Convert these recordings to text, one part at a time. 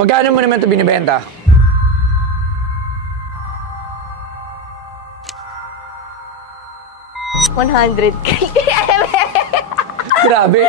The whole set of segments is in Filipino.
Magkano mo naman ito binibenta? $100K. Grabe.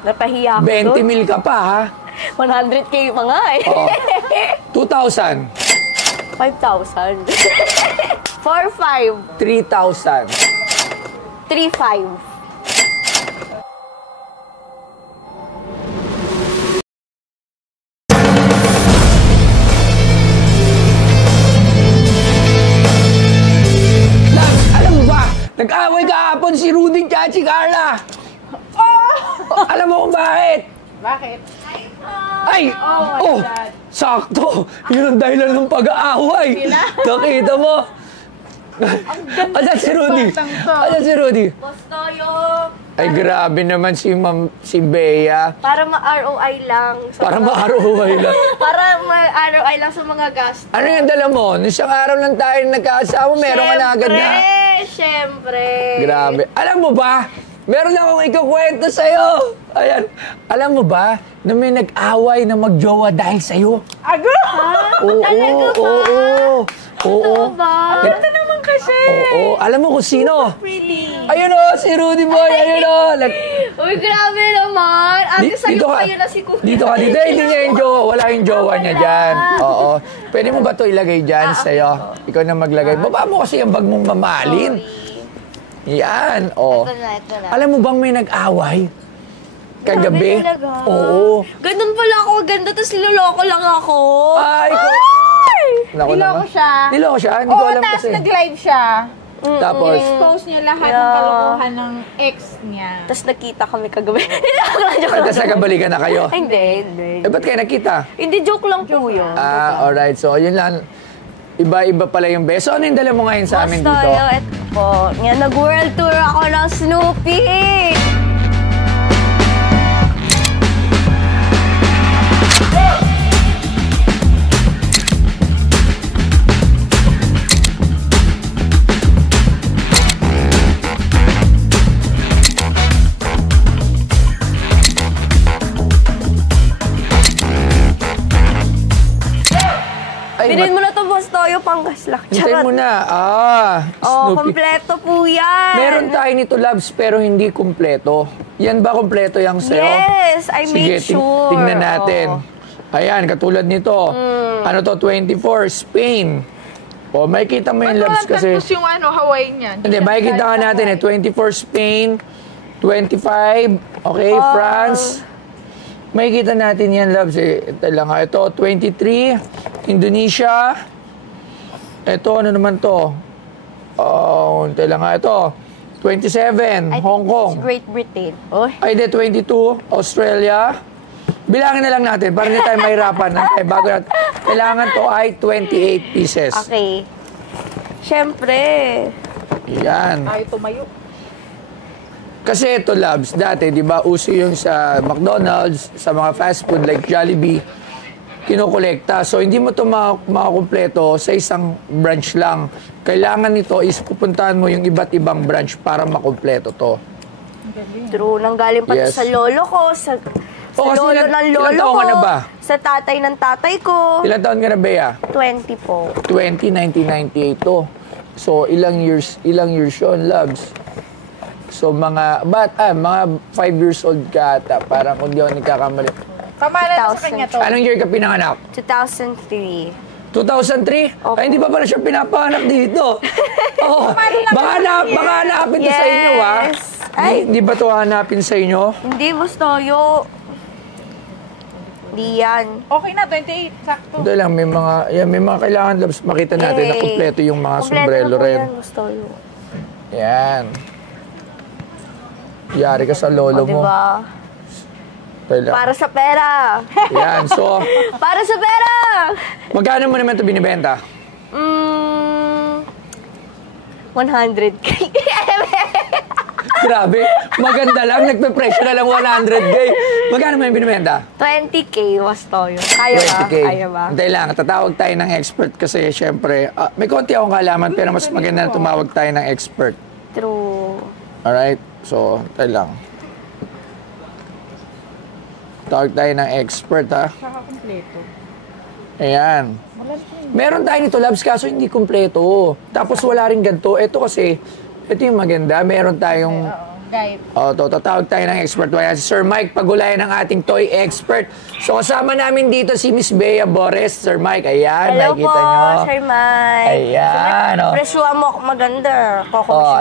Napahiya ako 20 mil ka pa, ha? 100K pa nga eh. Oo. 2,000. 5,000. 4,500. 3,000. 3,500. Labs, alam mo ba? Nag-away kahapon si Rudy at si Carla. Alam mo kung bakit? Bakit? Ay! Oh my God. Sakto! Yun ang dahilan ng pag-aaway. Nakita mo? Asan si Rudy? Asan si Rudy? Bostoyo. Ay, grabe naman si Bea. Para ma-ROI lang. Para ma-ROI lang. Para ma-ROI lang sa mga gastos. Ano yung dala mo? Isang araw lang tayo nagkakasama, meron ka na agad na. Siyempre. Grabe. Alam mo ba? Meron akong ikukwento sa'yo. Ayan. Alam mo ba na may nag-away na magjowa dahil sa'yo? Ago! Oo, Talaga ba? oo. Totoo ba? Ganda naman kasi. Oo. Alam mo kung sino? Really? Ayun o, si Rudy Boy. Ayun o. Uy, grabe naman. Ate, sa'yo kayo na si Kuya. Dito ka. Dito. Hindi niya yung jowa. Wala yung jowa niya dyan. Oo. Pwede mo ba ito ilagay dyan sa'yo? Ikaw na maglagay. Baba mo kasi yung bag mong mamahalin. Yan. O. Ito na. Alam mo bang may nag-away? Kagabi? Grabe talaga. Oo. Ganun pala ako ganda, tapos niloloko lang ako. Ay! Naku Niloko naman. siya. Niloko siya? Hindi ko Oo, alam tapos kasi. nag-live siya. Tapos, Expose niya lahat ng kalokohan ng ex niya. Tapos nakita kami kagabi. Joke lang. tapos nagkabalikan na kayo. Ay, hindi. Eh, ba't kayo nakita? Hindi, joke lang po yun. Alright. So, yun lang. Iba-iba pala yung beso. Ano yung dala mo ngayon sa amin dito? Bostoyo, eto po. Nga, nag-world tour ako ng Snoopy. Bilhin mo na to, Bostoyo, panggaslak. Hintayin mo na. Oh, Snoopy. kompleto po yan. Meron tayo nito, Labs, pero hindi kumpleto. Yan ba kumpleto yung sa'yo? Yes, I made sure. Tingnan natin. Ayan, katulad nito. Ano to, 24, Spain. O, makikita mo yung Labs kasi. Tapos yung Hawaii niya. Hindi, makikita ka natin 24 Spain, 25, okay, France. Makikita natin yan, Labs. Ito lang. Ito, 23, Indonesia. Ito, ano naman to? Ito lang. Ito, 27, Hong Kong. It's Great Britain. Oy. Ay, di, 22, Australia. Bilangin na lang natin para hindi tayo mahirapan. Bago natin. Kailangan to ay 28 pieces. Okay. Siyempre. Yan. Tayo tumayo. Kasi ito, Labs, dati, di ba, uso yung sa McDonald's, sa mga fast food like Jollibee, kinokolekta. So, hindi mo ito makakumpleto sa isang branch lang. Kailangan nito is pupuntahan mo yung iba't ibang branch para makumpleto to. True. Nanggaling pa to sa lolo ko, sa kasi lolo ng lolo ilang taon ko, ka na ba? sa tatay ng tatay ko. Ilang taon ka na, Bea? 20 po. 1998 to. So, ilang years yun, Labs? So, mga 5 years old ka ata. Parang kung di ako nagkakamali. Pamalan na sa kanya to. Anong year ka pinanganak? 2003. 2003? Opo. Ay, hindi pa pala siya pinapanganak dito. Oo. Baka hanapin to sa inyo, ha? Ay. Hindi ba to hanapin sa inyo? Hindi, Bostoyo. Hindi yan. Okay na, 28. Sakto. Ito lang, may mga kailangan, Labs, makita natin na kumpleto yung mga sombrero rin. Yan, Bostoyo. Yan. Yari ka sa lolo mo. Diba? Kailangan. Para sa pera. Yan, so, Para sa pera! magkano mo naman ito binibenta? 100K. Grabe, maganda lang, nagpe-pressure na lang 100K. Magkano mo yung binibenta? 20K, Bostoyo. Kaya ba? 20K. Kaya ba? Hintay lang, tatawag tayo ng expert kasi syempre, may konti akong kaalaman pero mas maganda na tumawag tayo ng expert. True. Alright? So, hintay lang. Tawag tayo ng expert, ha? Saka kompleto. Ayan. Meron tayo nito, Labs, kaso hindi kumpleto. Tapos wala rin ganito. Ito kasi, ito yung maganda. Meron tayong... Guide. Tatawag tayo ng expert. Ayan, si Sir Mike Pagulayan ng ating toy expert. So, kasama namin dito si Miss Bea Bores. Sir Mike, ayan, Hello nakikita po, nyo. Sir Mike. Ayan, Presyo mo maganda.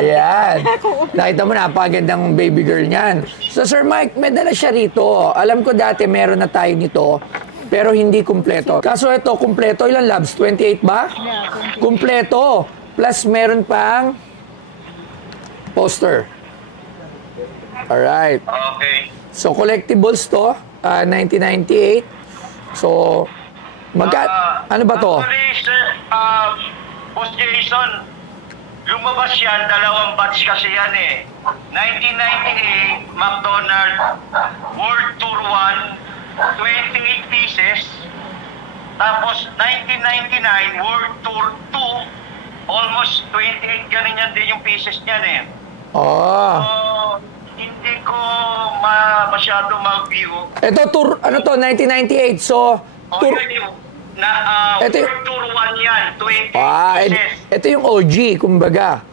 Ayan. Nakita mo, napakagandang baby girl niyan. So, Sir Mike, may dala siya rito. Alam ko dati meron na tayo nito, pero hindi kumpleto. Kaso ito, kumpleto. Ilan, Labs? 28 ba? Yeah, 28. Kumpleto. Plus, meron pang poster. Alright. Okay. So, collectibles to. 1998. So, ano ba to? Actually, sir, Boss Jason, lumabas yan, dalawang batch kasi yan eh. 1998, McDonald's World Tour 1, 28 pieces. Tapos, 1999, World Tour 2, almost 28, ganun yan din yung pieces niyan eh. So, hindi ko masyado mag-view. Ito, tour, ano to, 1998. So, tour... World Tour 1 yan, 28 pieces. Ito yung OG, kumbaga.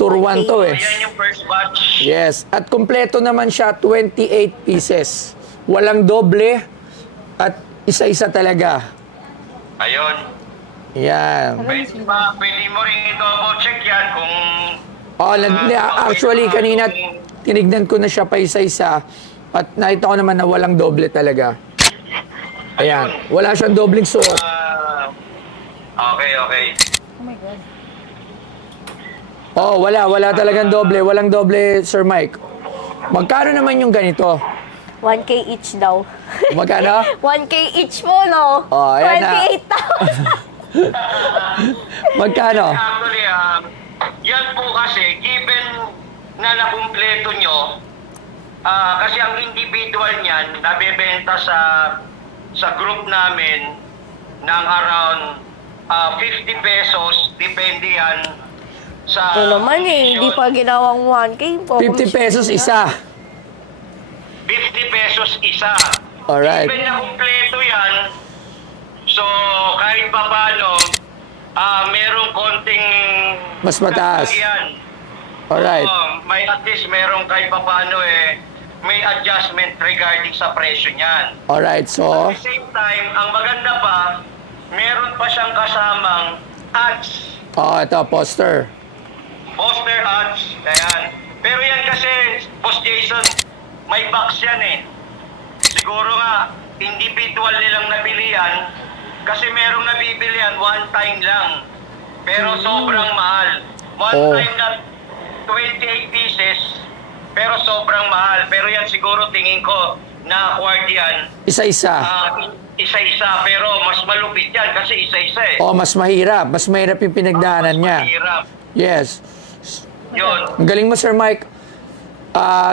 Tour 1 to eh. Yan yung first batch. Yes. At kumpleto naman siya, 28 pieces. Walang doble. At isa-isa talaga. Ayun. Yan. Pwede mo rin i-double check yan kung... Actually, kanina tinignan ko na siya pa isa-isa at nakita ko naman na walang doble talaga. Ayan. Wala siyang dobling suot. Okay. Oh my God. Wala talagang doble. Walang doble, Sir Mike. Magkano naman yung ganito? 1K each daw. Magkano? 1K each po, no? Ayan na. 28,000. Magkano? Actually, yan po kasi, given na nakumpleto nyo, kasi ang individual niyan, nabebenta sa group namin ng around 50 pesos, depende yan sa... Ito naman hindi pa ginawang 1K po. 50 pesos isa. 50 pesos isa. Alright. Even na kumpleto yan, so kahit pa paano, merong konting... Mas mataas. Yan. Alright. May at least merong kahit pa paano may adjustment regarding sa presyo niyan. Alright, so... At the same time, ang maganda pa, meron pa siyang kasamang ads. Ito, poster. Poster ads. Ayan. Pero yan kasi, Boss Jason, may box yan eh. Siguro nga, individual nilang nabilihan kasi merong nabibilihan one time lang. Pero sobrang mahal. One time na 28 pieces, pero sobrang mahal. Pero yan siguro tingin ko na acquired yan. Isa-isa. Isa-isa, pero mas malupit yan kasi isa-isa eh. Mas mahirap. Mas mahirap yung pinagdaanan niya. Mahirap. Yes. Yun. Ang galing mo, Sir Mike.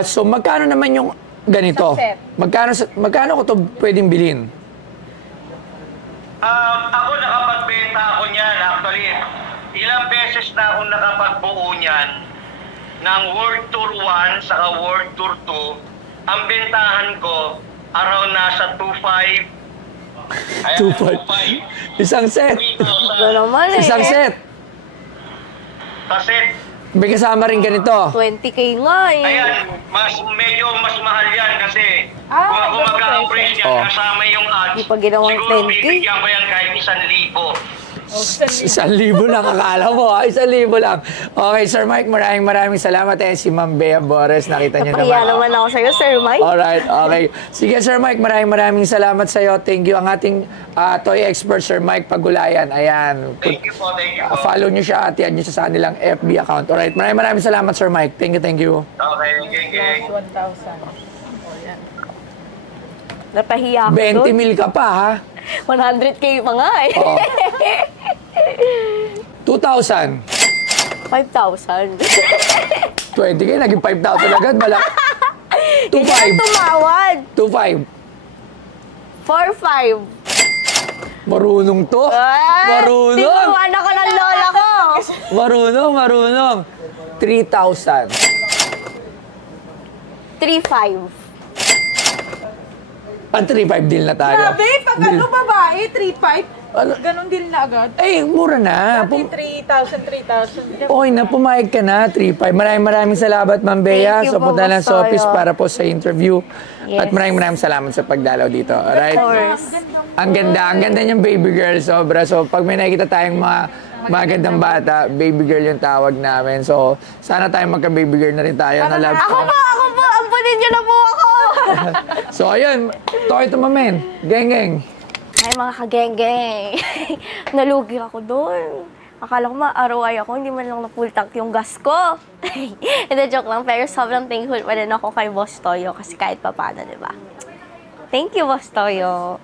So, magkano naman yung ganito? Set. Magkano ko to pwedeng bilhin? Ako nakapagbenta ako niyan. Actually, ilang beses na akong nakapagbuo niyan ng World Tour 1 saka World Tour 2. Ang bentahan ko, around nasa 2.5. 2.5. Isang set. Ito naman Isang set. Kasi, May kasama rin ganito. 20K nga ayan, medyo mas mahal yan kasi kung ako mag-a-appraise yan, kasama yung ads, Di pa ginawang siguro 10K. bibigyan ko yan kahit 1,000. 1,000 lang, akala mo. 1,000 lang. Okay, Sir Mike, maraming salamat. Si Ma'am Bea Bores, nakita niyo naman. Napahiya naman ako sa'yo, Sir Mike. Alright, okay. Sige, Sir Mike, maraming salamat sa'yo. Thank you. Ang ating toy expert, Sir Mike Pagulayan. Ayan. Thank you po. Follow niyo siya at yan niyo siya sa kanilang FB account. Alright, maraming salamat, Sir Mike. Thank you. Okay, gang. 1,000. Napahiya ako 20 doon. mil ka pa, ha? 100K pa nga eh. 2,000. 5,000. 20K, naging 5,000 agad. 2,500. Hindi ka tumawad. 2,500. 4,500. Marunong to. Marunong. Tinuruan ako ng lola ko. Marunong. 3,000. 3,500. 3-5 deal na tayo. Grabe, pag ano babae, 3,500. Ano? Ganon din na agad. Eh, mura na. Dati 3,000. Oy, pumayag ka na, 3-5. Maraming salamat, Ma'am Bea. Thank you So, po, punta lang sa Boss office Toyo. para po sa interview. Yes. At maraming salamat sa pagdalaw dito. Alright? Of course. Ang ganda niyang baby girl, sobra. So, pag may nakikita tayong mga magandang bata, baby girl yung tawag namin. So, sana tayong magka-baby girl na rin tayo. Na love Ako po! Ampunin niyo na po ako! So, ayun. Toy to mamen. Geng. Ay, mga kageng-geng. Nalugi ako doon. Akala ko ma-ROI ako, hindi man lang na-full tank yung gas ko. Hindi, joke lang. Pero sobrang thankful pa rin ako kay Boss Toyo kasi kahit pa paano, di ba? Thank you, Boss Toyo.